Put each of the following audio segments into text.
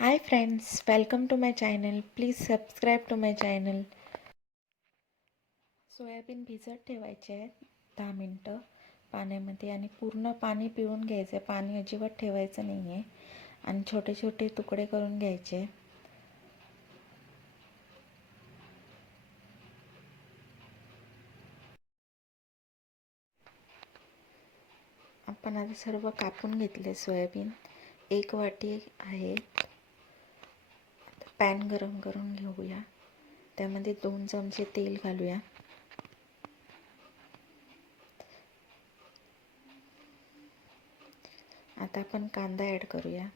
Hi friends, welcome to my channel. Please subscribe to my channel. Soybean भिजत ठेवायचे आहेत 10 मिनटं पाण्यामध्ये आणि पूर्ण पाणी पिळून घ्यायचं आहे. पाणी अजिबात ठेवायचं नाही आहे आणि छोटे छोटे तुकडे करून घ्यायचे. आपण आता सर्व कापून घेतले. सोयाबीन 1 वाटी आहे. पॅन गरम करून घेऊया. त्यामध्ये 2 चमचे तेल घालूया. आता आपण कांदा ॲड करूया.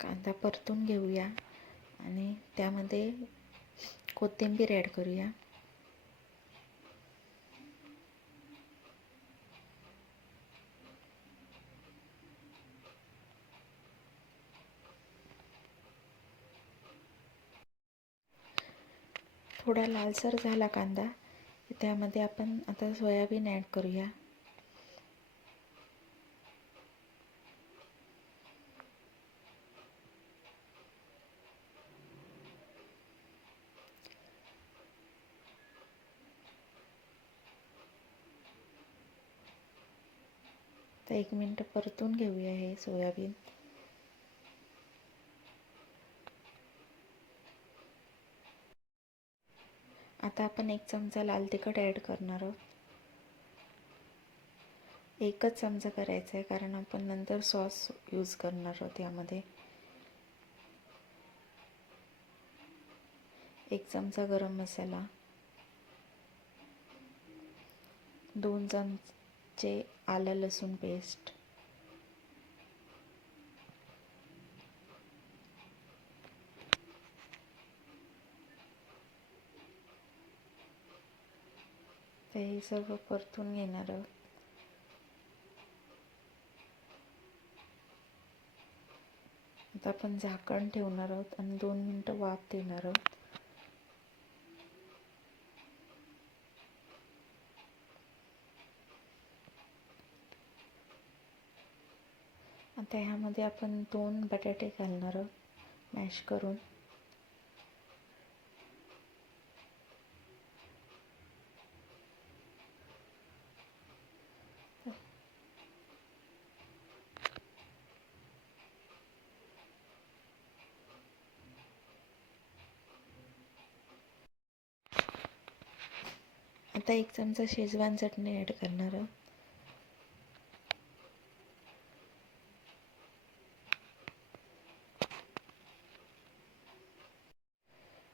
कांदा परतून घेऊया आणि त्यामध्ये कोथिंबीर ॲड करूया. थोडा लालसर झाला कांदा, त्यामध्ये आपण आता सोयाबीन ॲड करूया. तर 1 मिनिट परतून घेऊया हे सोयाबीन. आता आपण 1 चमचा लाल तिखट ॲड करणार आहोत. 1च चमचा करायचा आहे कारण आपण नंतर सॉस यूज करणार आहोत यामध्ये. 1 चमचा गरम मसाला, 2 चमचे आलं लसूण पेस्ट, ते हे सर्व परतून घेणार आहोत. आता आपण झाकण ठेवणार आहोत आणि 2 मिनिटं वाफ देणार आहोत. आता ह्यामध्ये आपण 2 बटाटे घालणार आहोत मॅश करून. आता 1 चमचा शेजवान चटणी ॲड करणार आहोत.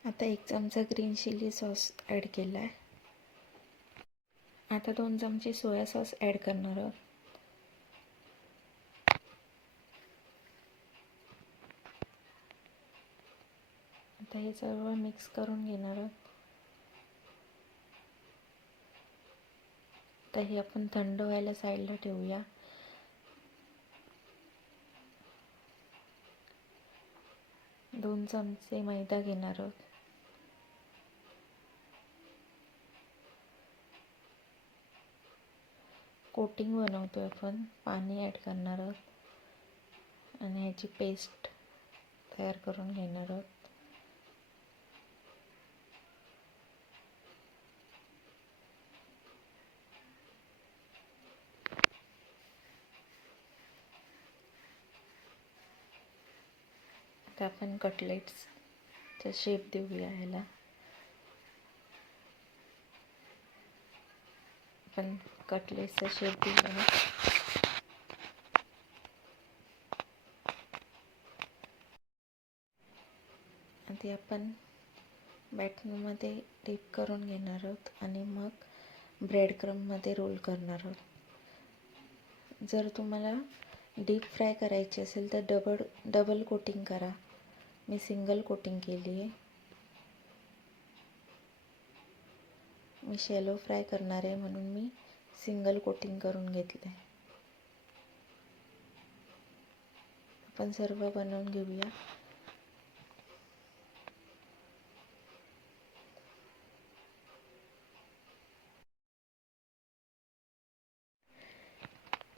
आता 1 चमचा ग्रीन चिली सॉस ॲड केला आहे. आता 2 चमचे सोया सॉस ॲड करणार आहोत. आता हे सर्व मिक्स करून घेणार आहोत. तर हे आपण थंड व्हायला साईडला ठेवूया. दोन चमचे मैदा घेणार आहोत. कोटिंग बनवतोय आपण. पाणी ॲड करणार आहोत आणि ह्याची पेस्ट तयार करून घेणार आहोत. आता आपण कटलेट्सचा शेप देऊया ह्याला. आपण कटलेट्सचा शेप दिला. ते आपण बॅटरमध्ये डीप करून घेणार आहोत आणि मग ब्रेड क्रम्बमध्ये रोल करणार आहोत. जर तुम्हाला डीप फ्राय करायची असेल तर डबल कोटिंग करा. मी सिंगल कोटिंग केली आहे. मी शॅलो फ्राय करणार आहे म्हणून मी सिंगल कोटिंग करून घेतलं आहे. आपण सर्व बनवून घेऊया.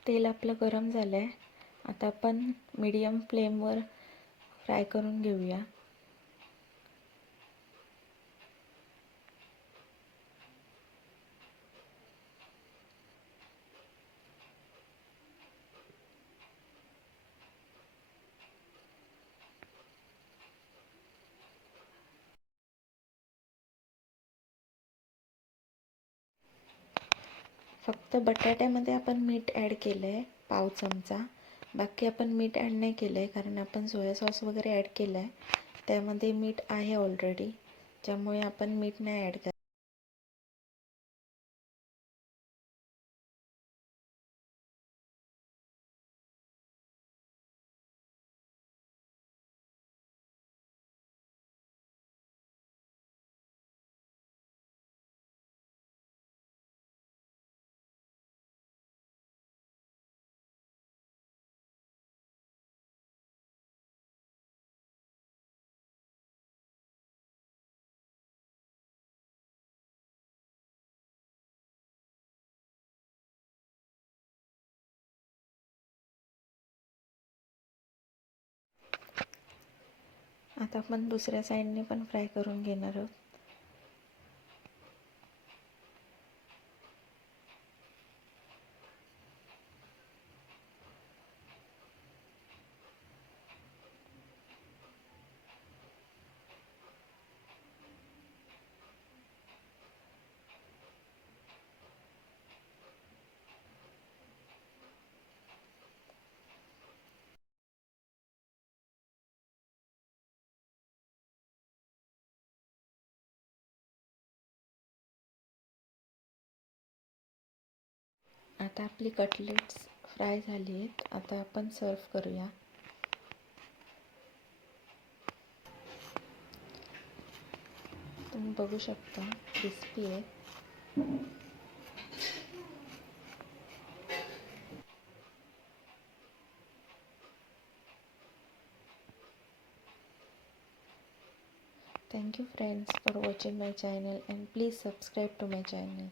तेल आपलं गरम झालं आहे. आता आपण मीडियम फ्लेमवर फ्राय करून घेऊया. फक्त बटाट्यामध्ये आपण मीठ ॲड केलं आहे, पाव चमचा. बाकी आपण मीठ ॲड नाही केलं आहे, कारण आपण सोया सॉस वगैरे ॲड केलं आहे. त्यामध्ये मीठ आहे ऑलरेडी, त्यामुळे आपण मीठ नाही ॲड करत. आता आपण दुसऱ्या साईडने पण फ्राय करून घेणार आहोत. आता आपली कटलेट्स फ्राय झाली आहेत. आता आपण सर्व करूया. तुम्ही बघू शकता क्रिस्पी आहे. Thank you friends for watching my channel, and please subscribe to my channel.